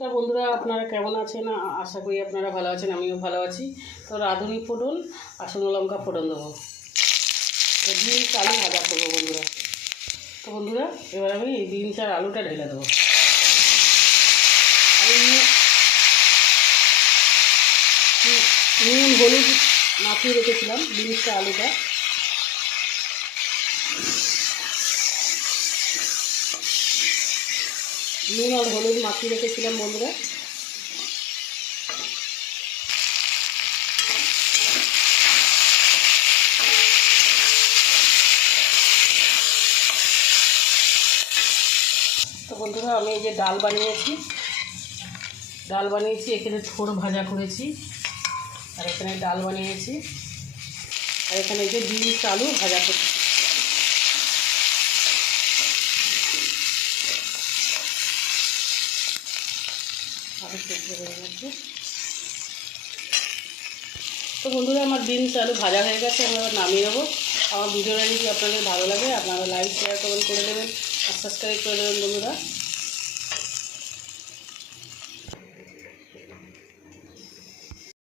বন্ধুরা, আপনারা কেমন আছেন? আশা করি আপনারা ভালো আছেন, আমিও ভালো আছি। তো রাঁধুনি ফোড়ন আর শুকনো লঙ্কা ফোড়ন দেবো, বিনস আলু ভাজা করবো বন্ধুরা। তো বন্ধুরা, এবার আমি এই বিনস আর আলুটা ঢেলে দেবো। নুন হলুদ মাখিয়ে রেখেছিলাম বিনসটা আলুটা। নুন আর হলুদ মাখিয়ে রেখেছিলাম বন্ধুরা। তো বন্ধুরা, আমি এই যে ডাল বানিয়েছি, এখানে ছোট ভাজা করেছি, আর এখানে ডাল বানিয়েছি, আর এখানে এই যে বিনস আলু ভাজা করছি। তো বন্ধুরা, আমার বিনস আলু ভাজা হয়ে গেছে, আমি আবার নামিয়ে নেবো। আমার ভিডিওটা যদি আপনাদের ভালো লাগে, আপনারা লাইক শেয়ার কমেন্ট করে দেবেন আর সাবস্ক্রাইব করে দেবেন বন্ধুরা।